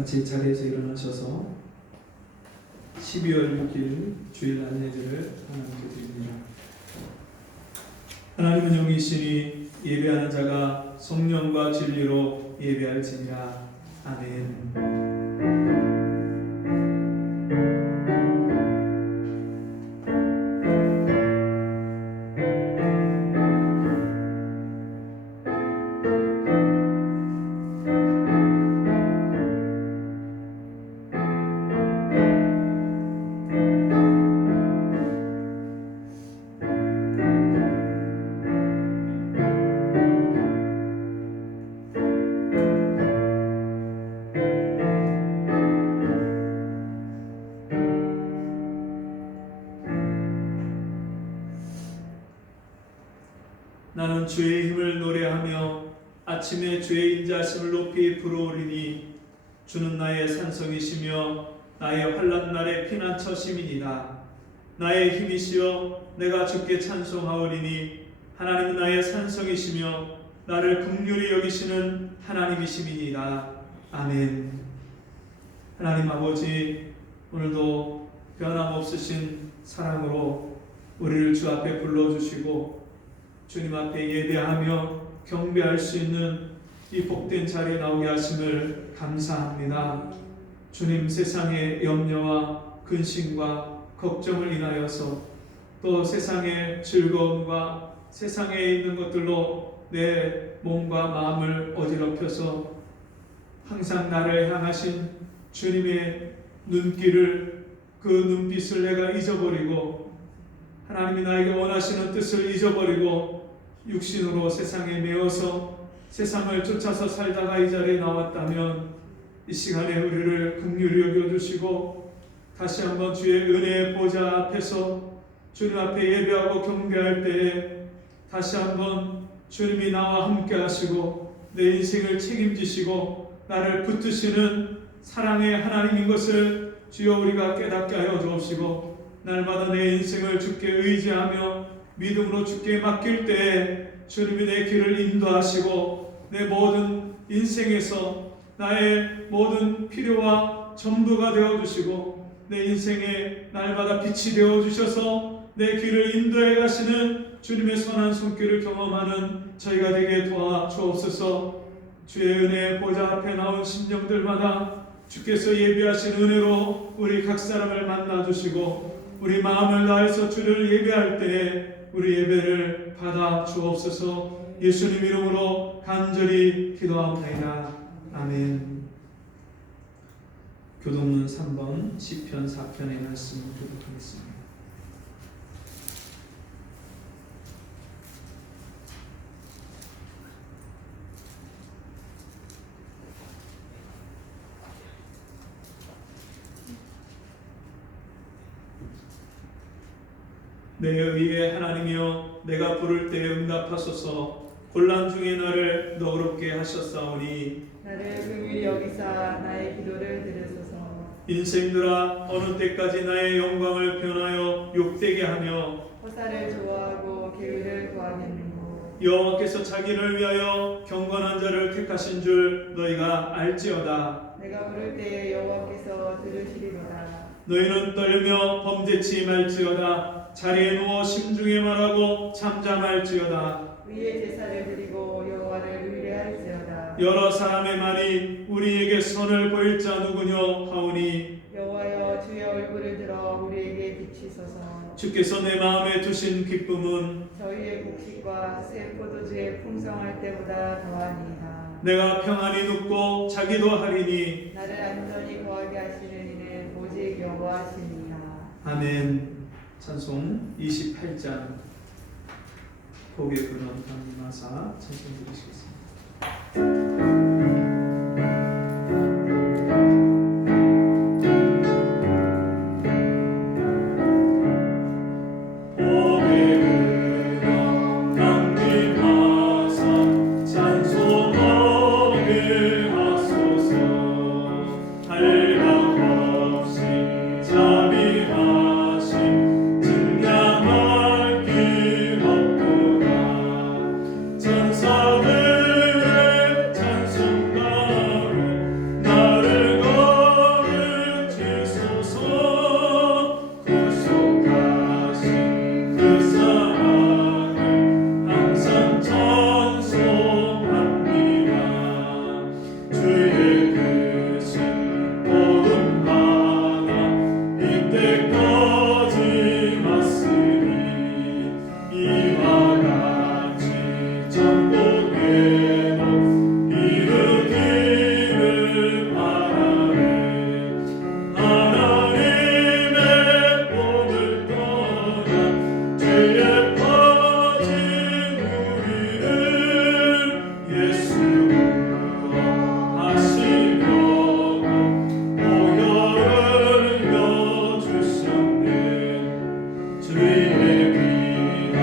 같이 자리에서 일어나셔서 12월 6일 주일 안내들을 하나님께 드립니다. 하나님은 영이시니 예배하는 자가 성령과 진리로 예배할지니라. 아멘. 나는 주의 힘을 노래하며 아침에 주의 인자심을 높이 부르오리니 주는 나의 산성이시며 나의 환난 날의 피난처심이니이다. 나의 힘이시여 내가 주께 찬송하오리니 하나님은 나의 산성이시며 나를 긍휼히 여기시는 하나님이심이니이다. 아멘. 하나님 아버지, 오늘도 변함없으신 사랑으로 우리를 주 앞에 불러주시고 주님 앞에 예배하며 경배할 수 있는 이 복된 자리에 나오게 하심을 감사합니다. 주님, 세상의 염려와 근심과 걱정을 인하여서 또 세상의 즐거움과 세상에 있는 것들로 내 몸과 마음을 어지럽혀서 항상 나를 향하신 주님의 눈길을, 그 눈빛을 내가 잊어버리고 하나님이 나에게 원하시는 뜻을 잊어버리고 육신으로 세상에 매어서 세상을 쫓아서 살다가 이 자리에 나왔다면 이 시간에 우리를 긍휼히 여겨주시고 다시 한번 주의 은혜의 보좌 앞에서 주님 앞에 예배하고 경배할 때에 다시 한번 주님이 나와 함께 하시고 내 인생을 책임지시고 나를 붙드시는 사랑의 하나님인 것을 주여 우리가 깨닫게 하여 주옵시고 날마다 내 인생을 주께 의지하며 믿음으로 주께 맡길 때에 주님이 내 길을 인도하시고 내 모든 인생에서 나의 모든 필요와 전부가 되어주시고 내 인생에 날마다 빛이 되어주셔서 내 길을 인도해 가시는 주님의 선한 손길을 경험하는 저희가 되게 도와주옵소서. 주의 은혜의 보좌 앞에 나온 심령들마다 주께서 예비하신 은혜로 우리 각 사람을 만나주시고 우리 마음을 다해서 주를 예배할 때에 우리 예배를 받아 주옵소서. 예수님 이름으로 간절히 기도하옵나이다. 아멘. 교동문 3번 시편 4편의 말씀을 교독하겠습니다. 내 의의 하나님이여 내가 부를 때에 응답하소서. 곤란 중에 나를 너그럽게 하셨사오니 나를 긍휼히 여기사 나의 기도를 들으소서. 인생들아 어느 때까지 나의 영광을 변하여 욕되게 하며 허사를 좋아하고 계율을 구하겠는고. 여호와께서 자기를 위하여 경건한 자를 택하신 줄 너희가 알지어다. 내가 부를 때에 여호와께서 들으시리로다. 너희는 떨며 범죄치 말지어다. 자리에 누워 심중에 말하고 잠잠할지어다. 위에 제사를 드리고 여호와를 의뢰할지어다. 여러 사람의 말이 우리에게 선을 보일 자 누구뇨 하오니 여호와여 주의 얼굴을 들어 우리에게 비치소서. 주께서 내 마음에 두신 기쁨은 저희의 곡식과 새 포도주의 풍성할 때보다 더하니이다. 내가 평안히 눕고 자기도 하리니 나를 안전히 거하게 하시는 이는 오직 여호와시니라. 아멘. 찬송 28장 고개 근원 강림하사 찬송 드리시겠습니다. 전사들 같이 천국에도 이르기를 바라네. 하나님의 복을 떠나 죄에 빠진 우리를 예수로 하시려고 보혈을 여주셨네. 주의 귀한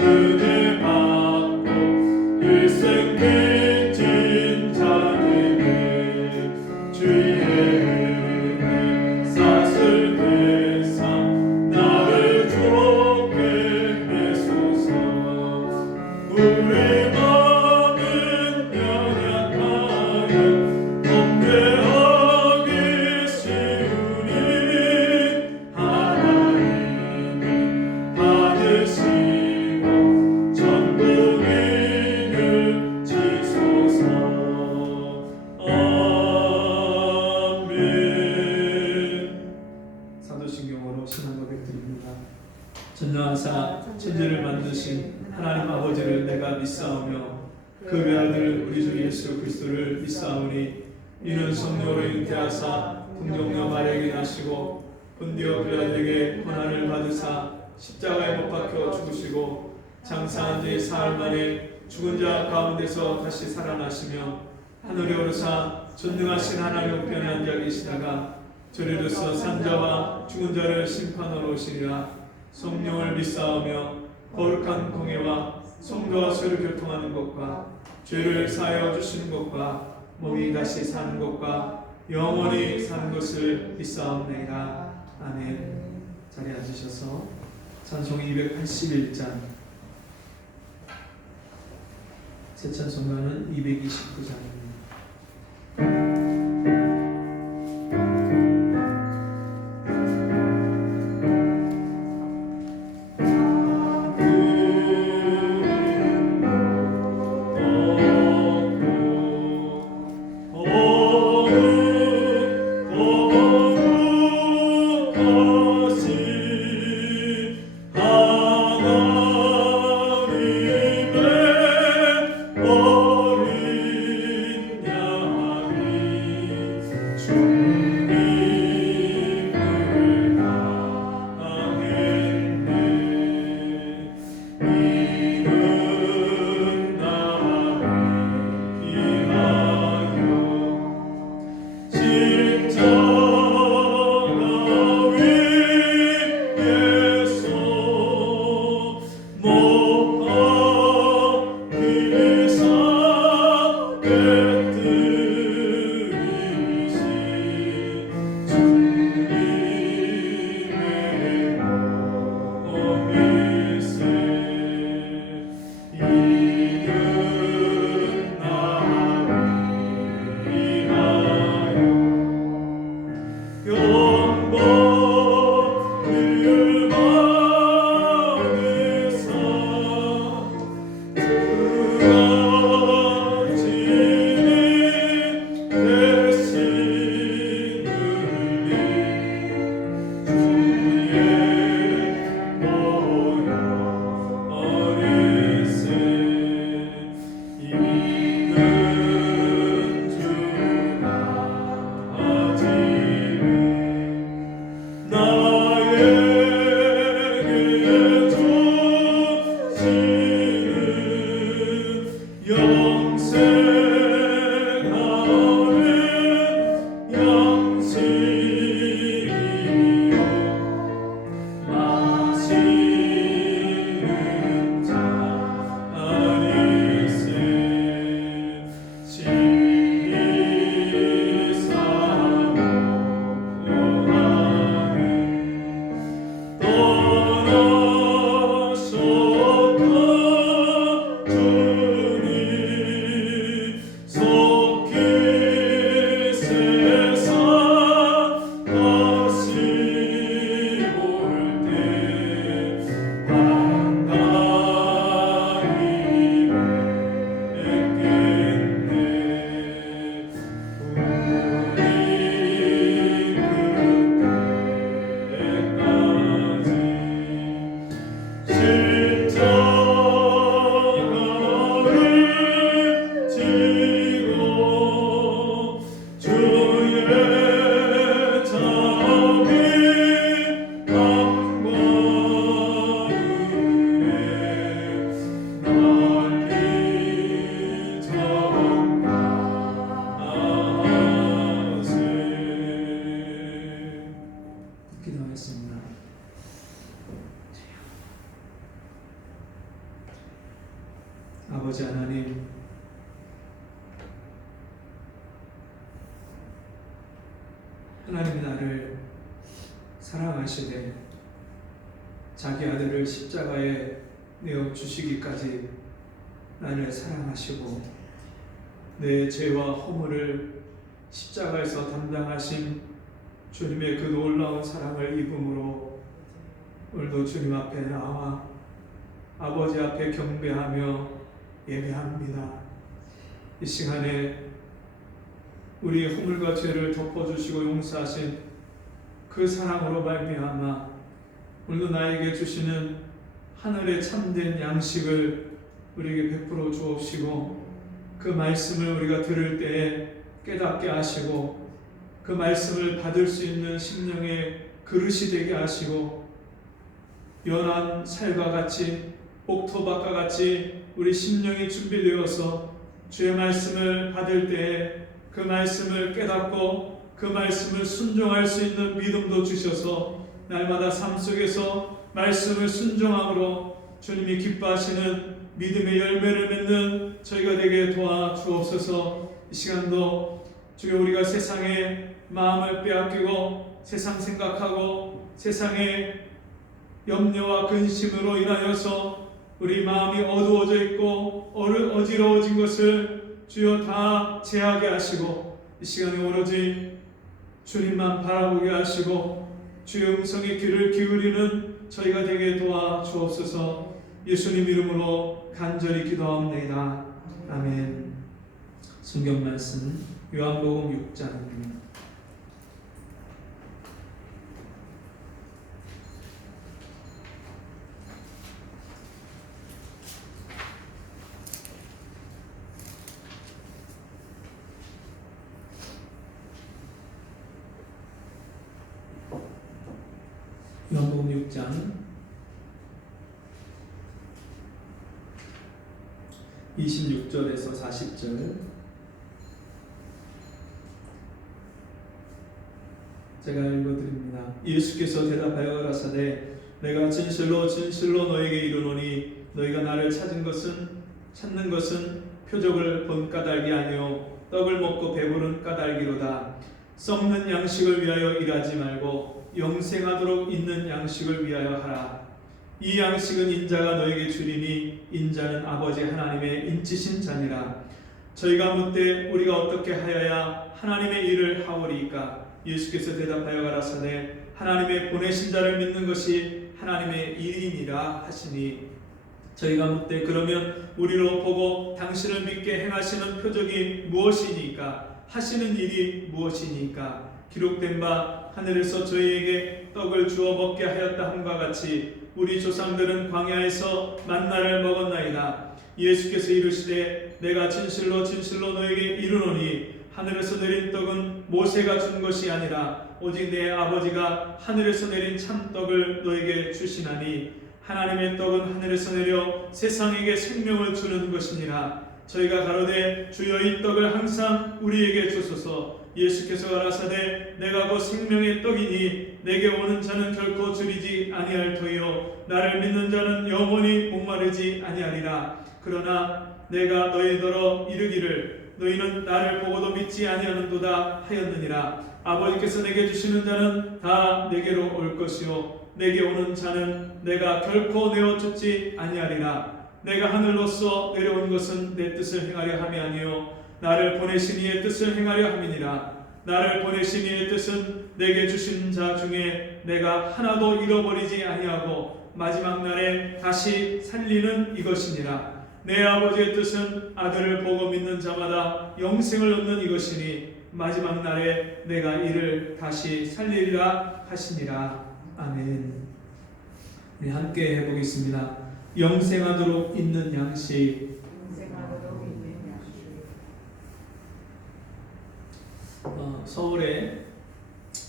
은혜 받고 일생 빚진 자들에게 주의 은혜 싹을 되사 나를 좋게 해소서. 우리 마음은 연약하여 범죄하기 쉬우니 하나님이 받으시고 천국인을 지소서. 아멘. 사도신경으로 신앙 고백드립니다. 전능하사 천지를 만드신 하나님 아버지를 내가 믿사오며 그 외아들 우리 주 예수 그리스도를 믿사오니 이는 성령으로 잉태하사 동정녀 마리아에게 나시고 본디오 빌라도에게 고난을 받으사 십자가에 못 박혀 죽으시고 장사한 지 사흘 만에 죽은 자 가운데서 다시 살아나시며 하늘에 오르사 전능하신 하나님 우편에 앉아 계시다가 저리로서 산자와 죽은 자를 심판하러 오시리라. 성령을 믿사오며 거룩한 공예와 성도와 서로 교통하는 것과 죄를 사하여 주시는 것과 몸이 다시 사는 것과 영원히 사는 것을 믿사옵나이다. 아멘. 자리에 앉으셔서 찬송 281장 새 찬송가는 229장입니다. 하나님의 어린 아버지 하나님, 하나님이 나를 사랑하시되 자기 아들을 십자가에 내어 주시기까지 나를 사랑하시고 내 죄와 허물을 십자가에서 담당하신 주님의 그 놀라운 사랑을 입음으로 오늘도 주님 앞에 나와 아버지 앞에 경배하며 예배합니다. 이 시간에 우리 허물과 죄를 덮어주시고 용서하신 그 사랑으로 말미암아 오늘도 나에게 주시는 하늘의 참된 양식을 우리에게 베풀어 주옵시고 그 말씀을 우리가 들을 때에 깨닫게 하시고 그 말씀을 받을 수 있는 심령의 그릇이 되게 하시고 연한 살과 같이 옥토밭과 같이 우리 심령이 준비되어서 주의 말씀을 받을 때에 그 말씀을 깨닫고 그 말씀을 순종할 수 있는 믿음도 주셔서 날마다 삶 속에서 말씀을 순종함으로 주님이 기뻐하시는 믿음의 열매를 맺는 저희가 되게 도와주옵소서. 이 시간도 주여 우리가 세상에 마음을 빼앗기고 세상 생각하고 세상의 염려와 근심으로 인하여서 우리 마음이 어두워져 있고 어지러워진 것을 주여 다 제하게 하시고 이 시간에 오로지 주님만 바라보게 하시고 주의 음성의 귀를 기울이는 저희가 되게 도와주옵소서. 예수님 이름으로 간절히 기도하옵나이다. 아멘. 성경 말씀 요한복음 6장입니다. 요한복음 6장 26절에서 40절 제가 읽어드립니다. 예수께서 대답하여 가라사대 내가 진실로 진실로 너에게 이르노니 너희가 나를 찾는 것은 표적을 본 까닭이 아니요 떡을 먹고 배부른 까닭이로다. 썩는 양식을 위하여 일하지 말고 영생하도록 있는 양식을 위하여 하라. 이 양식은 인자가 너에게 주리니 인자는 아버지 하나님의 인치신 자니라. 저희가 묻되 우리가 어떻게 하여야 하나님의 일을 하오리이까? 예수께서 대답하여 가라사대 하나님의 보내신 자를 믿는 것이 하나님의 일이니라 하시니 저희가 묻되 그러면 우리로 보고 당신을 믿게 행하시는 표적이 무엇이니까? 하시는 일이 무엇이니까? 기록된 바 하늘에서 저희에게 떡을 주어 먹게 하였다 함과 같이 우리 조상들은 광야에서 만나를 먹었나이다. 예수께서 이르시되 내가 진실로 진실로 너에게 이르노니 하늘에서 내린 떡은 모세가 준 것이 아니라 오직 내 아버지가 하늘에서 내린 참떡을 너에게 주시나니 하나님의 떡은 하늘에서 내려 세상에게 생명을 주는 것이니라. 저희가 가로되 주여 이 떡을 항상 우리에게 주소서. 예수께서 가라사대 내가 곧 생명의 떡이니 내게 오는 자는 결코 줄이지 아니할 터이요 나를 믿는 자는 영원히 목마르지 아니하리라. 그러나 내가 너희더러 이르기를 너희는 나를 보고도 믿지 아니하는도다 하였느니라. 아버지께서 내게 주시는 자는 다 내게로 올 것이요 내게 오는 자는 내가 결코 내어주지 아니하리라. 내가 하늘로서 내려온 것은 내 뜻을 행하려 함이 아니요 나를 보내신 이의 뜻을 행하려 함이니라. 나를 보내신 이의 뜻은 내게 주신 자 중에 내가 하나도 잃어버리지 아니하고 마지막 날에 다시 살리는 이것이니라. 내 아버지의 뜻은 아들을 보고 믿는 자마다 영생을 얻는 이것이니 마지막 날에 내가 이를 다시 살리리라 하시니라. 아멘. 우리 함께 해보겠습니다. 영생하도록 있는 양식. 서울에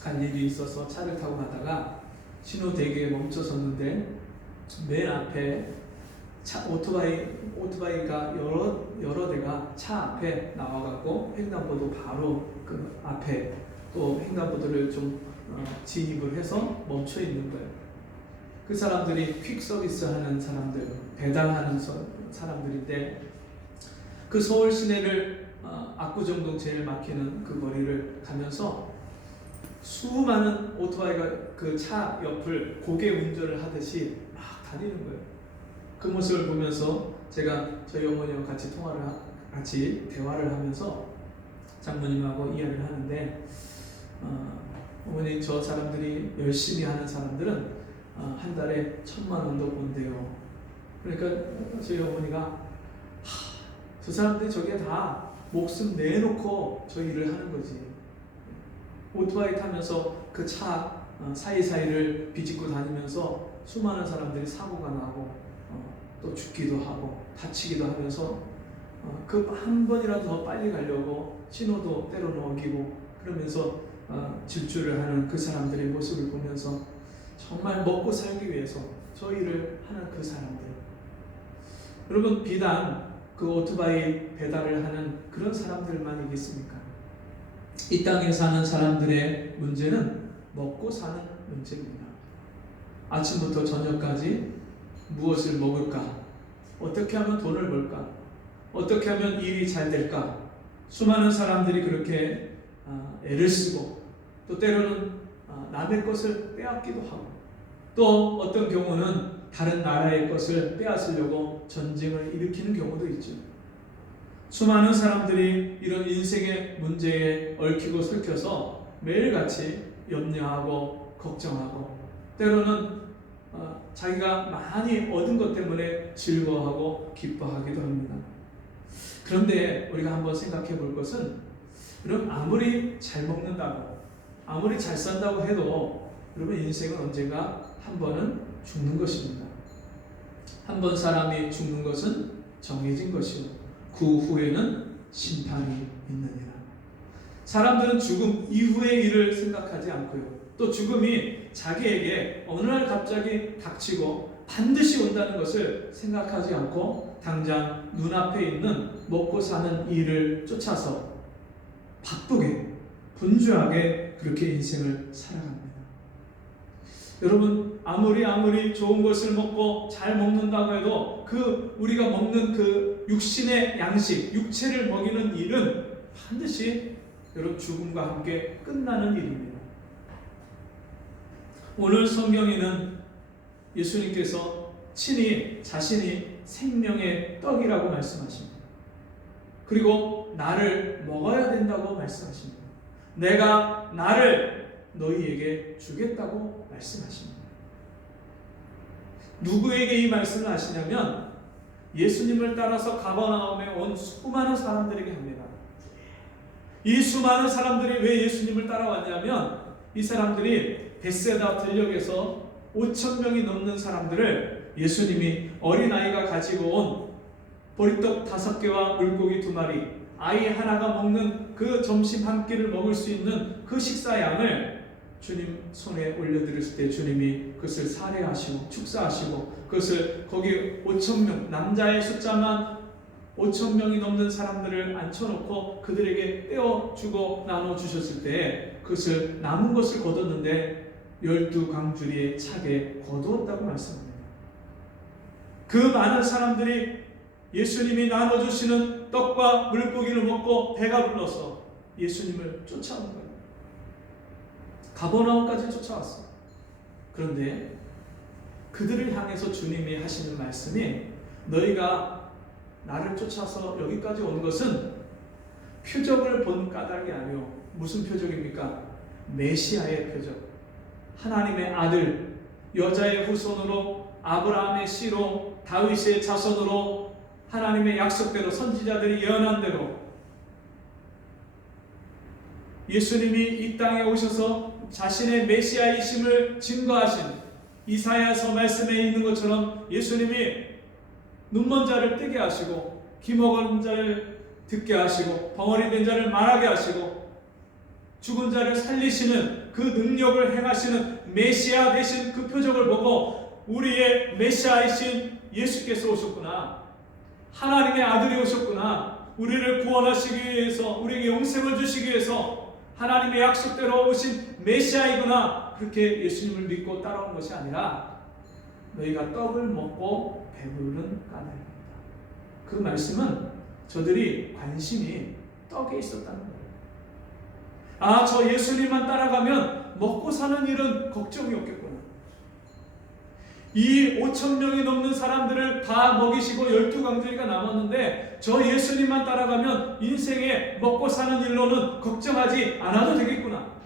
간 일이 있어서 차를 타고 가다가 신호대기에 멈춰섰는데 맨 앞에 오토바이가 여러 대가 차 앞에 나와갖고 횡단보도 바로 그 앞에 또 횡단보도를 좀 진입을 해서 멈춰 있는 거예요. 그 사람들이 퀵 서비스 하는 사람들, 배달하는 사람들인데 그 서울 시내를 압구정동 제일 막히는 그 거리를 가면서 수많은 오토바이가 그 차 옆을 고개 운전을 하듯이 막 다니는 거예요. 그 모습을 보면서 제가 저희 어머니와 같이 대화를 하면서 장모님하고 이야기를 하는데 어머니, 저 사람들이 열심히 하는 사람들은 한 달에 1,000만 원도 번대요. 그러니까 저희 어머니가 저 사람들이 저게 다 목숨 내놓고 저 일을 하는 거지. 오토바이 타면서 그 차 사이사이를 비집고 다니면서 수많은 사람들이 사고가 나고 또 죽기도 하고 다치기도 하면서 그 한 번이라도 더 빨리 가려고 신호도 때로는 어기고 그러면서 질주를 하는 그 사람들의 모습을 보면서 정말 먹고 살기 위해서 저 일을 하는 그 사람들, 여러분, 비단 그 오토바이 배달을 하는 그런 사람들만이겠습니까? 이 땅에 사는 사람들의 문제는 먹고 사는 문제입니다. 아침부터 저녁까지 무엇을 먹을까? 어떻게 하면 돈을 벌까? 어떻게 하면 일이 잘 될까? 수많은 사람들이 그렇게 애를 쓰고 또 때로는 남의 것을 빼앗기도 하고 또 어떤 경우는 다른 나라의 것을 빼앗으려고 전쟁을 일으키는 경우도 있죠. 수많은 사람들이 이런 인생의 문제에 얽히고 설켜서 매일같이 염려하고 걱정하고 때로는 자기가 많이 얻은 것 때문에 즐거워하고 기뻐하기도 합니다. 그런데 우리가 한번 생각해 볼 것은, 여러분, 아무리 잘 먹는다고 아무리 잘 산다고 해도 여러분, 인생은 언젠가 한 번은 죽는 것입니다. 한 번 사람이 죽는 것은 정해진 것이요 그 후에는 심판이 있느니라. 사람들은 죽음 이후의 일을 생각하지 않고요, 또 죽음이 자기에게 어느 날 갑자기 닥치고 반드시 온다는 것을 생각하지 않고 당장 눈앞에 있는 먹고 사는 일을 쫓아서 바쁘게 분주하게 그렇게 인생을 살아갑니다. 여러분, 아무리 좋은 것을 먹고 잘 먹는다고 해도 그 우리가 먹는 그 육신의 양식, 육체를 먹이는 일은 반드시 여러분 죽음과 함께 끝나는 일입니다. 오늘 성경에는 예수님께서 친히 자신이 생명의 떡이라고 말씀하십니다. 그리고 나를 먹어야 된다고 말씀하십니다. 내가 나를 너희에게 주겠다고 말씀하십니다. 누구에게 이 말씀을 하시냐면 예수님을 따라서 가버나움에 온 수많은 사람들에게 합니다. 이 수많은 사람들이 왜 예수님을 따라왔냐면 이 사람들이 벳세다 들녘에서 5,000명이 넘는 사람들을 예수님이 어린아이가 가지고 온 보리떡 5개와 물고기 2마리, 아이 하나가 먹는 그 점심 한 끼를 먹을 수 있는 그 식사양을 주님 손에 올려드렸을 때 주님이 그것을 살해하시고 축사하시고 그것을 거기 5,000명, 남자의 숫자만 5,000명이 넘는 사람들을 앉혀놓고 그들에게 떼어주고 나눠주셨을 때 그것을 남은 것을 거뒀는데 12강주리에 차게 거두었다고 말씀합니다. 그 많은 사람들이 예수님이 나눠주시는 떡과 물고기를 먹고 배가 불러서 예수님을 쫓아온 거예요. 가버나움까지 쫓아왔어요. 그런데 그들을 향해서 주님이 하시는 말씀이, 너희가 나를 쫓아서 여기까지 온 것은 표적을 본 까닭이 아니요. 무슨 표적입니까? 메시아의 표적, 하나님의 아들, 여자의 후손으로, 아브라함의 씨로, 다윗의 자손으로, 하나님의 약속대로, 선지자들이 예언한 대로 예수님이 이 땅에 오셔서 자신의 메시아이심을 증거하신 이사야서 말씀에 있는 것처럼 예수님이 눈먼 자를 뜨게 하시고 귀먹은 자를 듣게 하시고 벙어리 된 자를 말하게 하시고 죽은 자를 살리시는 그 능력을 행하시는 메시아 되신 그 표적을 보고 우리의 메시아이신 예수께서 오셨구나, 하나님의 아들이 오셨구나, 우리를 구원하시기 위해서, 우리에게 영생을 주시기 위해서 하나님의 약속대로 오신 메시아이구나, 그렇게 예수님을 믿고 따라온 것이 아니라 너희가 떡을 먹고 배부른 까닭입니다. 그 말씀은 저들이 관심이 떡에 있었다는 거예요. 아, 저 예수님만 따라가면 먹고 사는 일은 걱정이 없겠구나. 이 5,000명이 넘는 사람들을 다 먹이시고 12강조리가 남았는데 저 예수님만 따라가면 인생에 먹고 사는 일로는 걱정하지 않아도 되겠구나.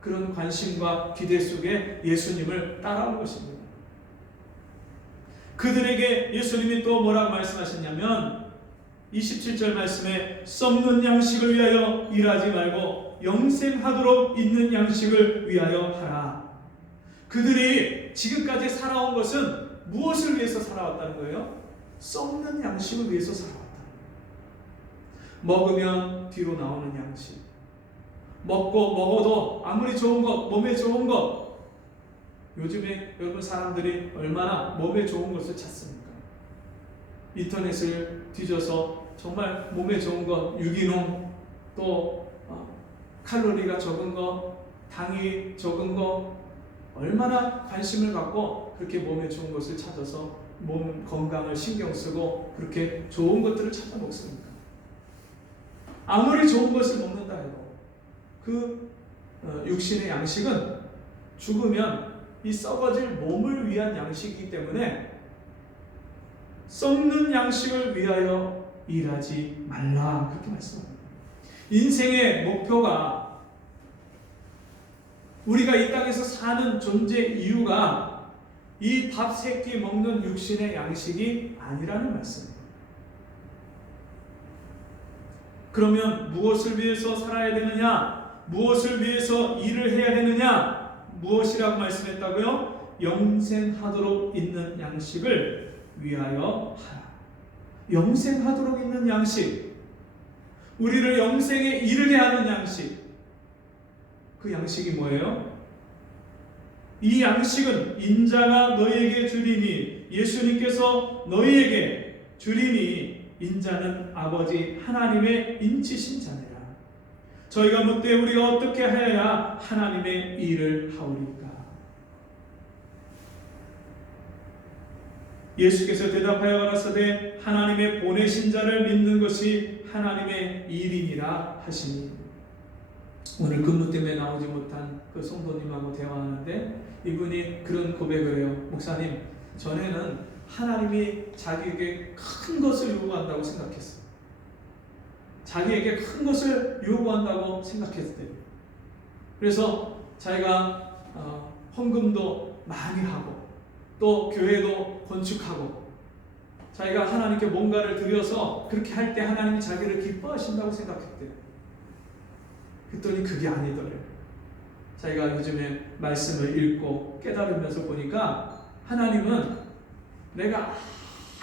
그런 관심과 기대 속에 예수님을 따라온 것입니다. 그들에게 예수님이 또 뭐라고 말씀하셨냐면 27절 말씀에 썩는 양식을 위하여 일하지 말고 영생하도록 있는 양식을 위하여 하라. 그들이 지금까지 살아온 것은 무엇을 위해서 살아왔다는 거예요? 썩는 양식을 위해서 살아왔다는 거예요. 먹으면 뒤로 나오는 양식. 먹어도 아무리 좋은 것, 몸에 좋은 것. 요즘에 여러분 사람들이 얼마나 몸에 좋은 것을 찾습니까? 인터넷을 뒤져서 정말 몸에 좋은 것, 유기농, 또 칼로리가 적은 것, 당이 적은 것, 얼마나 관심을 갖고 그렇게 몸에 좋은 것을 찾아서 몸 건강을 신경 쓰고 그렇게 좋은 것들을 찾아 먹습니다. 아무리 좋은 것을 먹는다 해도 그 육신의 양식은 죽으면 이 썩어질 몸을 위한 양식이기 때문에 썩는 양식을 위하여 일하지 말라, 그렇게 말씀합니다. 인생의 목표가 우리가 이 땅에서 사는 존재 이유가 이 밥 세 끼 먹는 육신의 양식이 아니라는 말씀입니다. 그러면 무엇을 위해서 살아야 되느냐? 무엇을 위해서 일을 해야 되느냐? 무엇이라고 말씀했다고요? 영생하도록 있는 양식을 위하여 하라. 영생하도록 있는 양식, 우리를 영생에 이르게 하는 양식. 그 양식이 뭐예요? 이 양식은 인자가 너희에게 주리니, 예수님께서 너희에게 주리니 인자는 아버지 하나님의 인치신 자니라. 저희가 묻되 우리가 어떻게 하여야 하나님의 일을 하오리까? 예수께서 대답하여 가라사대 하나님의 보내신 자를 믿는 것이 하나님의 일이니라 하시니. 오늘 근무 때문에 나오지 못한 그 성도님하고 대화하는데 이분이 그런 고백을 해요. 목사님, 전에는 하나님이 자기에게 큰 것을 요구한다고 생각했어요. 자기에게 큰 것을 요구한다고 생각했대요. 그래서 자기가 헌금도 많이 하고 또 교회도 건축하고 자기가 하나님께 뭔가를 드려서 그렇게 할 때 하나님이 자기를 기뻐하신다고 생각했대요. 그랬더니 그게 아니더래요. 자기가 요즘에 말씀을 읽고 깨달으면서 보니까 하나님은 내가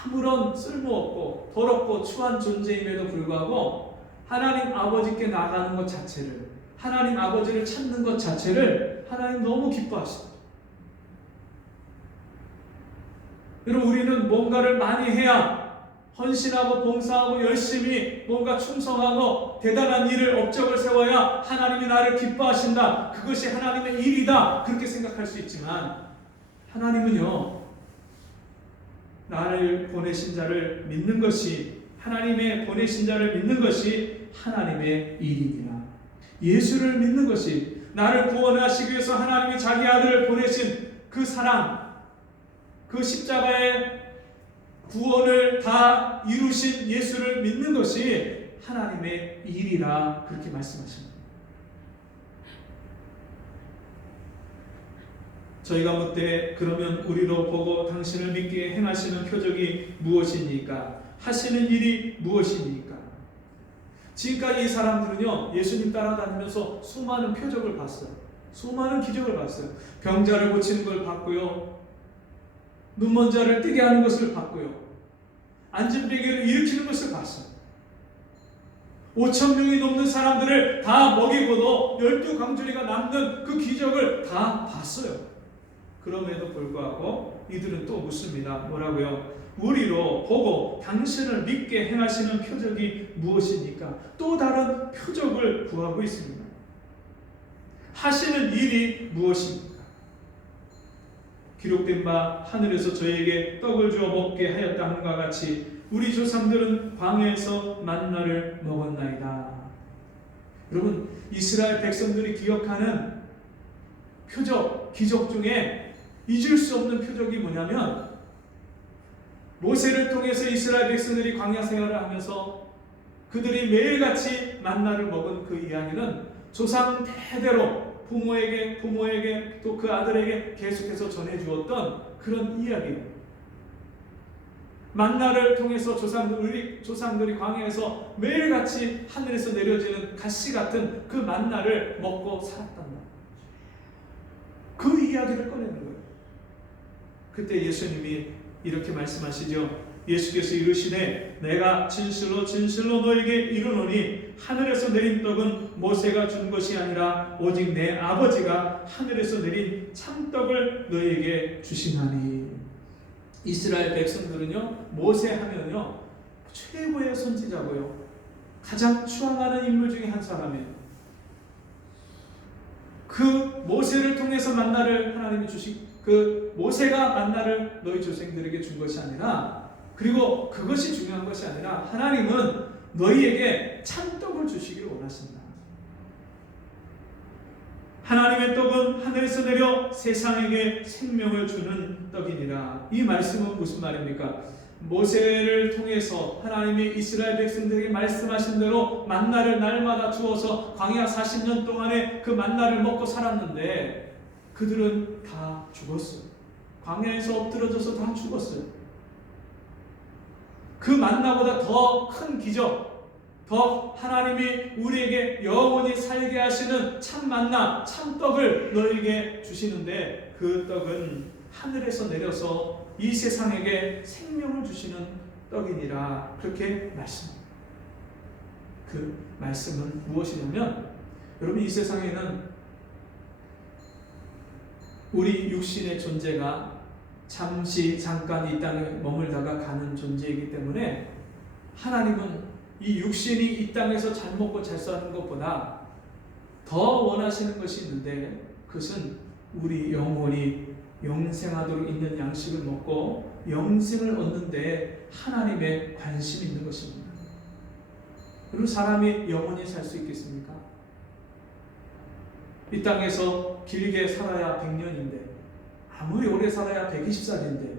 아무런 쓸모없고 더럽고 추한 존재임에도 불구하고 하나님 아버지께 나가는 것 자체를, 하나님 아버지를 찾는 것 자체를 하나님 너무 기뻐하시다. 여러분, 우리는 뭔가를 많이 해야 헌신하고 봉사하고 열심히 뭔가 충성하고 대단한 일을 업적을 세워야 하나님이 나를 기뻐하신다, 그것이 하나님의 일이다, 그렇게 생각할 수 있지만 하나님은요, 나를 보내신 자를 믿는 것이, 하나님의 보내신 자를 믿는 것이 하나님의 일이니라. 예수를 믿는 것이, 나를 구원하시기 위해서 하나님이 자기 아들을 보내신 그 사랑, 그 십자가의 구원을 다 이루신 예수를 믿는 것이 하나님의 일이라, 그렇게 말씀하십니다. 저희가 묻되 그러면 우리로 보고 당신을 믿게 행하시는 표적이 무엇입니까? 하시는 일이 무엇입니까? 지금까지 이 사람들은요, 예수님 따라다니면서 수많은 표적을 봤어요. 수많은 기적을 봤어요. 병자를 고치는 걸 봤고요, 눈먼 자를 뜨게 하는 것을 봤고요, 앉은 베개를 일으키는 것을 봤어요. 5,000명이 넘는 사람들을 다 먹이고도 12강조리가 남는 그 기적을 다 봤어요. 그럼에도 불구하고 이들은 또 묻습니다. 뭐라고요? 우리로 보고 당신을 믿게 행하시는 표적이 무엇입니까? 또 다른 표적을 구하고 있습니다. 하시는 일이 무엇입니까? 기록된 바 하늘에서 저희에게 떡을 주어 먹게 하였다 함과 같이 우리 조상들은 광야에서 만나를 먹었나이다. 여러분, 이스라엘 백성들이 기억하는 표적, 기적 중에 잊을 수 없는 표적이 뭐냐면, 모세를 통해서 이스라엘 백성들이 광야 생활을 하면서 그들이 매일같이 만나를 먹은 그 이야기는 조상 대대로 부모에게 또 그 아들에게 계속해서 전해주었던 그런 이야기예요. 만나를 통해서 조상들이 광야에서 매일같이 하늘에서 내려지는 가시 같은 그 만나를 먹고 살았단 말이에요. 그 이야기를 꺼내는 거예요. 그때 예수님이 이렇게 말씀하시죠. 예수께서 이르시되 내가 진실로 진실로 너에게 이르노니 하늘에서 내린 떡은 모세가 준 것이 아니라 오직 내 아버지가 하늘에서 내린 참떡을 너에게 주시나니. 이스라엘 백성들은요, 모세 하면요 최고의 선지자고요, 가장 추앙하는 인물 중에 한 사람이에요. 그 모세를 통해서 만나를 하나님이 그 모세가 만나를 너희 조상들에게 준 것이 아니라, 그리고 그것이 중요한 것이 아니라 하나님은 너희에게 참떡을 주시기를 원하신다. 하나님의 떡은 하늘에서 내려 세상에게 생명을 주는 떡이니라. 이 말씀은 무슨 말입니까? 모세를 통해서 하나님이 이스라엘 백성들에게 말씀하신 대로 만나를 날마다 주어서 광야 40년 동안에 그 만나를 먹고 살았는데 그들은 다 죽었어요. 광야에서 엎드러져서 다 죽었어요. 그 만나보다 더 큰 기적, 더 하나님이 우리에게 영원히 살게 하시는 참 만나, 참 떡을 너에게 주시는데 그 떡은 하늘에서 내려서 이 세상에게 생명을 주시는 떡이니라. 그렇게 말씀합니다. 그 말씀은 무엇이냐면, 여러분, 이 세상에는 우리 육신의 존재가 잠깐 이 땅에 머물다가 가는 존재이기 때문에 하나님은 이 육신이 이 땅에서 잘 먹고 잘 사는 것보다 더 원하시는 것이 있는데, 그것은 우리 영혼이 영생하도록 있는 양식을 먹고 영생을 얻는데 하나님의 관심이 있는 것입니다. 그리고 사람이 영원히 살 수 있겠습니까? 이 땅에서 길게 살아야 100년인데 아무리 오래 살아야 120살인데,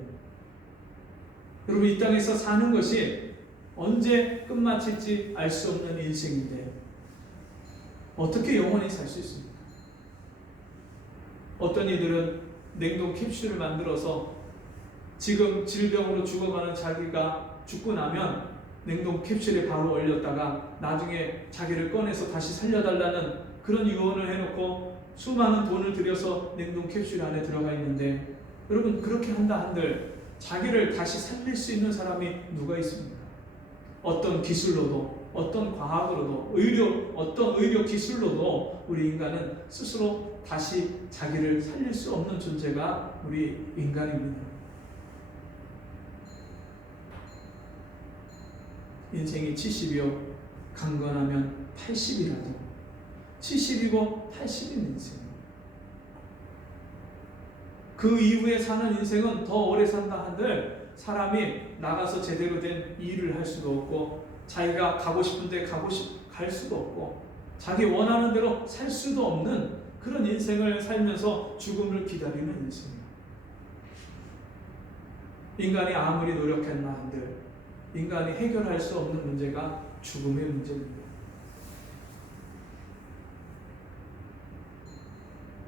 여러분, 이 땅에서 사는 것이 언제 끝마칠지 알 수 없는 인생인데 어떻게 영원히 살 수 있습니까? 어떤 이들은 냉동 캡슐을 만들어서 지금 질병으로 죽어가는 자기가 죽고 나면 냉동 캡슐에 바로 얼렸다가 나중에 자기를 꺼내서 다시 살려달라는 그런 유언을 해놓고 수많은 돈을 들여서 냉동 캡슐 안에 들어가 있는데, 여러분, 그렇게 한다 한들 자기를 다시 살릴 수 있는 사람이 누가 있습니까? 어떤 기술로도, 어떤 과학으로도, 어떤 의료 기술로도 우리 인간은 스스로 다시 자기를 살릴 수 없는 존재가 우리 인간입니다. 인생이 70이요 강건하면 80이라도 70이고 80인 인생, 그 이후에 사는 인생은 더 오래 산다 한들 사람이 나가서 제대로 된 일을 할 수도 없고, 자기가 가고 싶은데 갈 수도 없고, 자기 원하는 대로 살 수도 없는 그런 인생을 살면서 죽음을 기다리는 인생이에요. 인간이 아무리 노력했나 한들 인간이 해결할 수 없는 문제가 죽음의 문제입니다.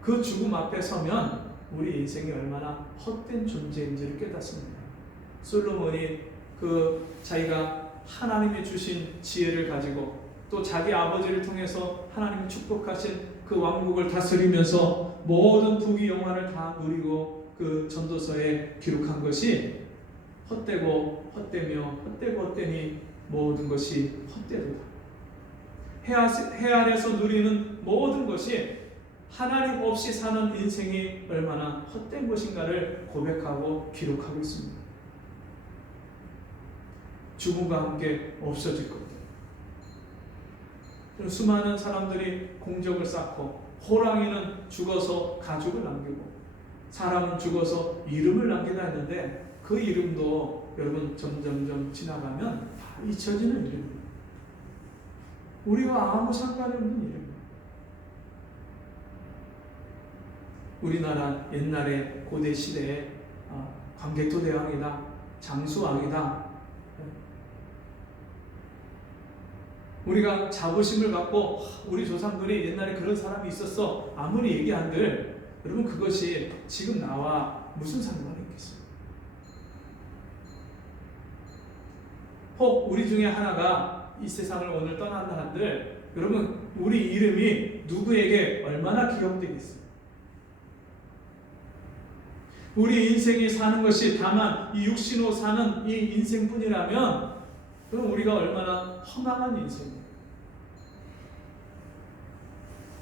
그 죽음 앞에 서면 우리 인생이 얼마나 헛된 존재인지를 깨닫습니다. 솔로몬이 자기가 하나님이 주신 지혜를 가지고 또 자기 아버지를 통해서 하나님이 축복하신 그 왕국을 다스리면서 모든 부귀 영화를 다 누리고 그 전도서에 기록한 것이 헛되고 헛되니 모든 것이 헛되도다. 해 아래서 누리는 모든 것이 하나님 없이 사는 인생이 얼마나 헛된 것인가를 고백하고 기록하고 있습니다. 죽음과 함께 없어질 것들. 수많은 사람들이 공적을 쌓고, 호랑이는 죽어서 가죽을 남기고 사람은 죽어서 이름을 남기다 했는데 그 이름도 여러분 점점점 지나가면 다 잊혀지는 일입니다. 우리와 아무 상관이 없는 일입니다. 우리나라 옛날에 고대 시대에 광개토대왕이다, 장수왕이다, 우리가 자부심을 갖고 우리 조상들이 옛날에 그런 사람이 있었어 아무리 얘기한들 여러분 그것이 지금 나와 무슨 상관이 있겠어요? 혹 우리 중에 하나가 이 세상을 오늘 떠난다 한들 여러분 우리 이름이 누구에게 얼마나 기억되겠어요? 우리 인생이 사는 것이 다만 이 육신으로 사는 이 인생뿐이라면 그럼 우리가 얼마나 허망한 인생이에요.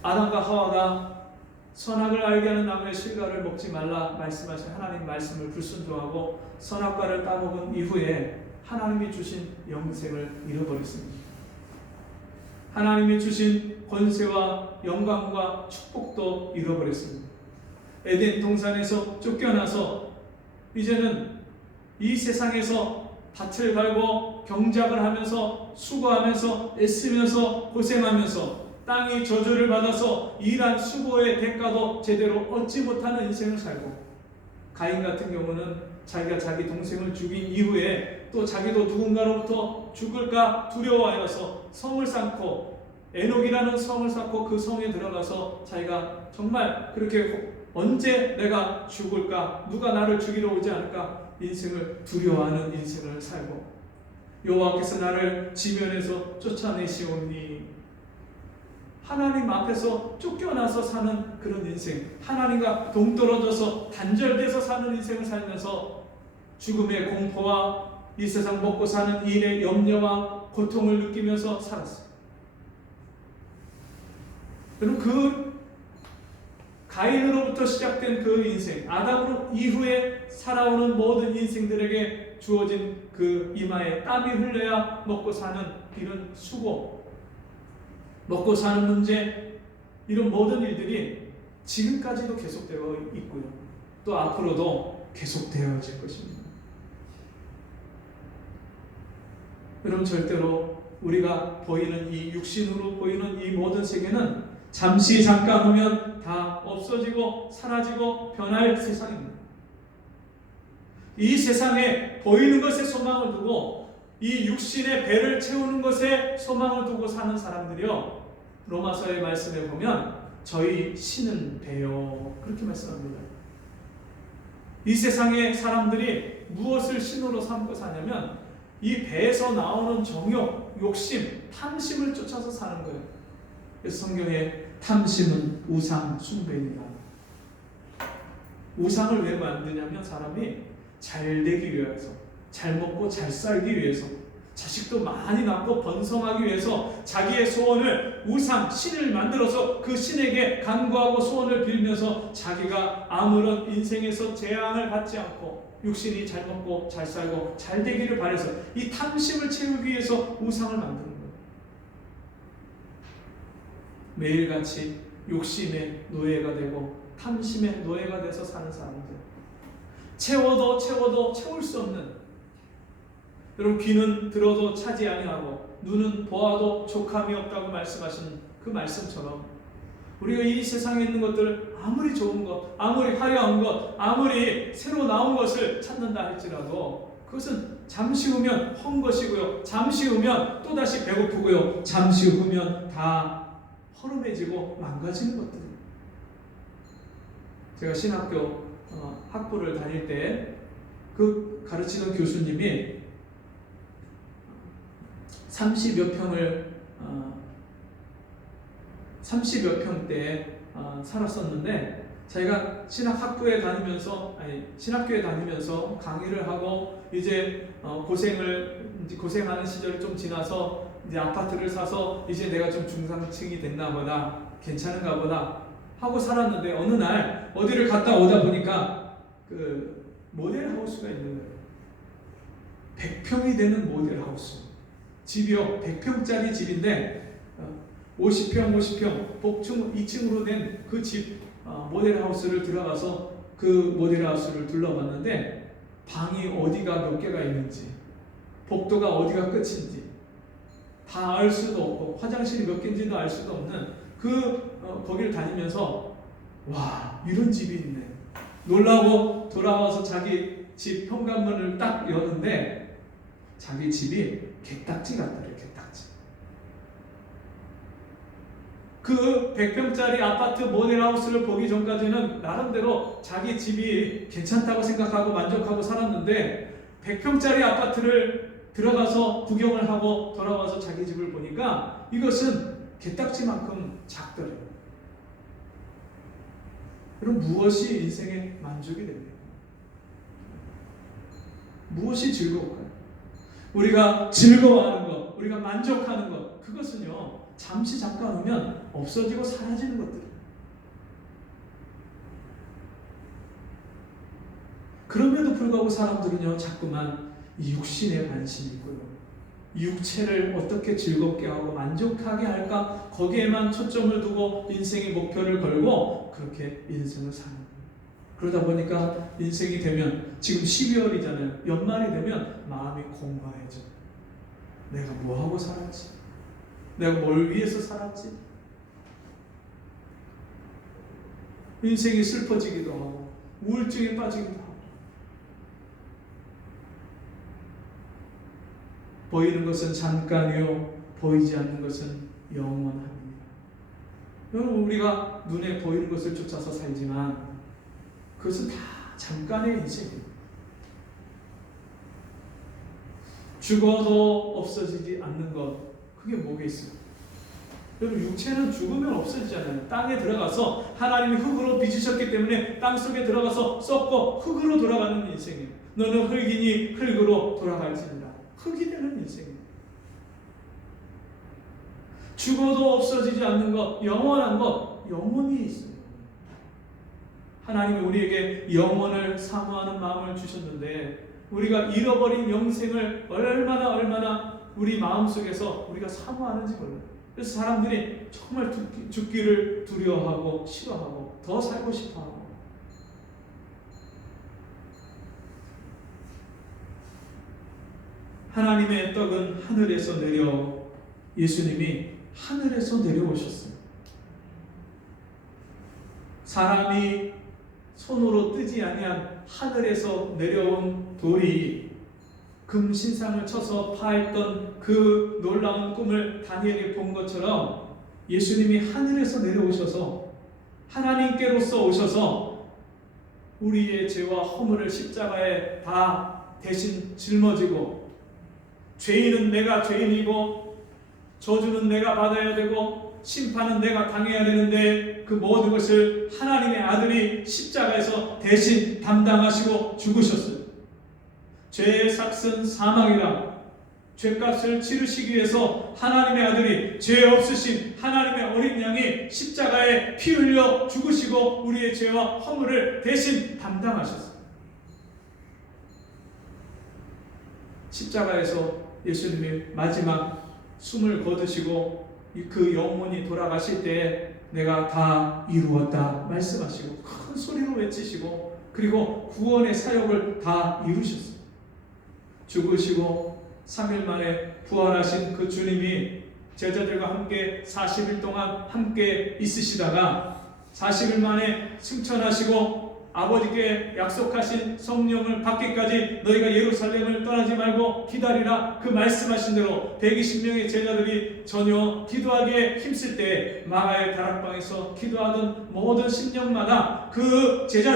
아담과 하와가 선악을 알게 하는 나무의 실과를 먹지 말라 말씀하신 하나님 말씀을 불순종하고 선악과를 따먹은 이후에 하나님이 주신 영생을 잃어버렸습니다. 하나님이 주신 권세와 영광과 축복도 잃어버렸습니다. 에덴 동산에서 쫓겨나서 이제는 이 세상에서 밭을 갈고 경작을 하면서 수고하면서 애쓰면서 고생하면서 땅이 저주를 받아서 일한 수고의 대가도 제대로 얻지 못하는 인생을 살고 가인 같은 경우는 자기가 자기 동생을 죽인 이후에 또 자기도 누군가로부터 죽을까 두려워하여서 성을 쌓고 에녹이라는 성을 쌓고 그 성에 들어가서 자기가 정말 그렇게 언제 내가 죽을까 누가 나를 죽이러 오지 않을까 인생을 두려워하는 인생을 살고 여호와께서 나를 지면에서 쫓아내시오니 하나님 앞에서 쫓겨나서 사는 그런 인생, 하나님과 동떨어져서 단절돼서 사는 인생을 살면서 죽음의 공포와 이 세상 먹고 사는 일의 염려와 고통을 느끼면서 살았어요. 여러분 그 가인으로부터 시작된 그 인생, 아담으로 이후에 살아오는 모든 인생들에게 주어진 그 이마에 땀이 흘러야 먹고 사는 이런 수고, 먹고 사는 문제, 이런 모든 일들이 지금까지도 계속되어 있고요. 또 앞으로도 계속되어질 것입니다. 여러분 절대로 우리가 보이는 이 육신으로 보이는 이 모든 세계는 잠시 잠깐 후면 다 없어지고 사라지고 변할 세상입니다. 이 세상에 보이는 것에 소망을 두고 이 육신의 배를 채우는 것에 소망을 두고 사는 사람들이요 로마서의 말씀에 보면 저희 신은 배요 그렇게 말씀합니다. 이 세상의 사람들이 무엇을 신으로 삼고 사냐면 이 배에서 나오는 정욕, 욕심, 탐심을 쫓아서 사는 거예요. 그래서 성경에 탐심은 우상 숭배이다. 우상을 왜 만드냐면 사람이 잘 되기 위해서, 잘 먹고 잘 살기 위해서, 자식도 많이 낳고 번성하기 위해서 자기의 소원을 우상, 신을 만들어서 그 신에게 간구하고 소원을 빌면서 자기가 아무런 인생에서 재앙을 받지 않고 육신이 잘 먹고 잘 살고 잘 되기를 바라서 이 탐심을 채우기 위해서 우상을 만드는 거예요. 매일같이 욕심의 노예가 되고 탐심의 노예가 돼서 사는 사람들, 채워도 채울 수 없는, 여러분 귀는 들어도 차지 아니하고 눈은 보아도 족함이 없다고 말씀하신 그 말씀처럼 우리가 이 세상에 있는 것들 아무리 좋은 것, 아무리 화려한 것, 아무리 새로 나온 것을 찾는다 할지라도 그것은 잠시 후면 헛 것이고요, 잠시 후면 또다시 배고프고요, 잠시 후면 다 허름해지고 망가지는 것들입니다. 제가 신학교 학부를 다닐 때 그 가르치던 교수님이 30여 평대 살았었는데 저희가 신학교에 다니면서 강의를 하고 이제 고생하는 시절이 좀 지나서 이제 아파트를 사서 이제 내가 좀 중산층이 됐나 보다, 괜찮은가 보다 하고 살았는데 어느 날 어디를 갔다 오다 보니까 그 모델하우스가 있는 거예요. 100평이 되는 모델하우스. 집이요 100평짜리 집인데 50평 복층 2층으로 된 그 집 모델하우스를 들어가서 그 모델하우스를 둘러봤는데 방이 어디가 몇 개가 있는지, 복도가 어디가 끝인지 다 알 수도 없고, 화장실이 몇 개인지도 알 수도 없는 거기를 다니면서 와, 이런 집이 있네 놀라고 돌아와서 자기 집 현관문을 딱 여는데 자기 집이 개딱지 같더래요. 개딱지. 그 100평짜리 아파트 모델하우스를 보기 전까지는 나름대로 자기 집이 괜찮다고 생각하고 만족하고 살았는데 100평짜리 아파트를 들어가서 구경을 하고 돌아와서 자기 집을 보니까 이것은 개딱지만큼 작더래요. 그럼 무엇이 인생의 만족이 됩니까? 무엇이 즐거울까요? 우리가 즐거워하는 것, 우리가 만족하는 것, 그것은요 잠시 잠깐 오면 없어지고 사라지는 것들이에요. 그럼에도 불구하고 사람들은요 자꾸만 이 육신에 관심이 있고요, 육체를 어떻게 즐겁게 하고 만족하게 할까, 거기에만 초점을 두고 인생의 목표를 걸고 그렇게 인생을 사는 거예요. 그러다 보니까 인생이 되면, 지금 12월이잖아요. 연말이 되면 마음이 공허해져. 내가 뭐하고 살았지? 내가 뭘 위해서 살았지? 인생이 슬퍼지기도 하고 우울증에 빠지기도 하고. 보이는 것은 잠깐이요 보이지 않는 것은 영원합니다. 여러분, 우리가 눈에 보이는 것을 쫓아서 살지만 그것은 다 잠깐의 인생입니다. 죽어도 없어지지 않는 것, 그게 뭐겠어요? 여러분, 육체는 죽으면 없어지잖아요. 땅에 들어가서 하나님이 흙으로 빚으셨기 때문에 땅 속에 들어가서 썩고 흙으로 돌아가는 인생이에요. 너는 흙이니 흙으로 돌아갈지니라. 흙이 되는 인생입니다. 죽어도 없어지지 않는 것, 영원한 것, 영원히 있어요. 하나님이 우리에게 영원을 사모하는 마음을 주셨는데 우리가 잃어버린 영생을 얼마나 우리 마음속에서 우리가 사모하는지 몰라요. 그래서 사람들이 정말 죽기를 두려워하고 싫어하고 더 살고 싶어하고. 하나님의 떡은 하늘에서 내려, 예수님이 하늘에서 내려오셨어요. 사람이 손으로 뜨지 아니한 하늘에서 내려온 돌이 금신상을 쳐서 파했던 그 놀라운 꿈을 다니엘이 본 것처럼 예수님이 하늘에서 내려오셔서 하나님께로서 오셔서 우리의 죄와 허물을 십자가에 다 대신 짊어지고, 죄인은 내가 죄인이고 저주는 내가 받아야 되고 심판은 내가 당해야 되는데 그 모든 것을 하나님의 아들이 십자가에서 대신 담당하시고 죽으셨어요. 죄의 삭은 사망이라. 죄값을 치르시기 위해서 하나님의 아들이, 죄 없으신 하나님의 어린 양이 십자가에 피 흘려 죽으시고 우리의 죄와 허물을 대신 담당하셨어요. 십자가에서 예수님이 마지막 숨을 거두시고 그 영혼이 돌아가실 때 내가 다 이루었다 말씀하시고 큰 소리로 외치시고, 그리고 구원의 사역을 다 이루셨어요. 죽으시고 3일 만에 부활하신 그 주님이 제자들과 함께 40일 동안 함께 있으시다가 40일 만에 승천하시고 아버지께 약속하신 성령을 받기까지 너희가 예루살렘을 떠나지 말고 기다리라, 그 말씀하신 대로 120명의 제자들이 전혀 기도하기에 힘쓸 때 마가의 다락방에서 기도하던 모든 심령마다 그 제자들이